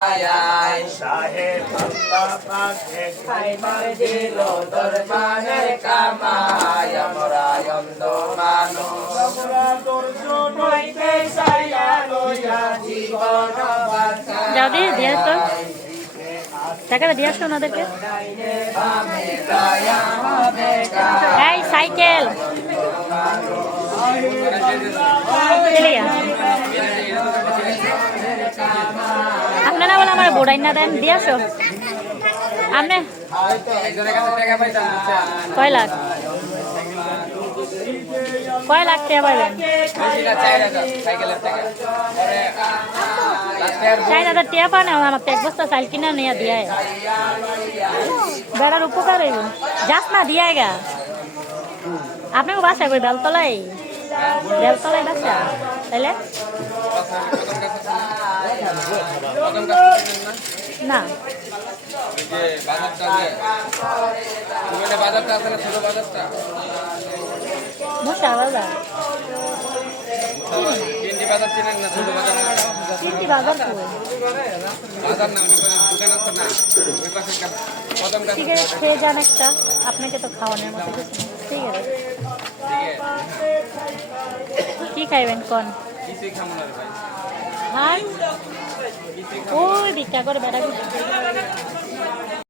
সাহেব আল্লাহ পাকে খাইবার দিল দরবারের কামাই আমরা অন্ধ মানুষ আমরা দর্শন হইতে চাইয়া লইয়া জীবন বাঁচাই যাও দিয়ে তো টাকাটা দিয়ে আসো ওনাদেরকে এই সাইকেল আপনারা বলে আমার বোড়াই না দেন দিয়ে আসো আপনি কয় লাখ টাকা পাইবেন 4,000 টাকা পান আমার তো 1 বস্তা চাল কিনা নিয়ে দিয়ে বেড়ার উপকার হইব যাস না দিয়ে গা আপনাকে বাসা কই বেলতলাই বাসা তাইলে না মশা বাজার কি বাজার ঠিক আছে খেয়ে যান একটা আপনাকে তো খাওয়ানোর মতো কিছু নেই ঠিক আছে কি খাইবেন কোন হ্যাঁ ওই ভিক্ষা করে বেড়া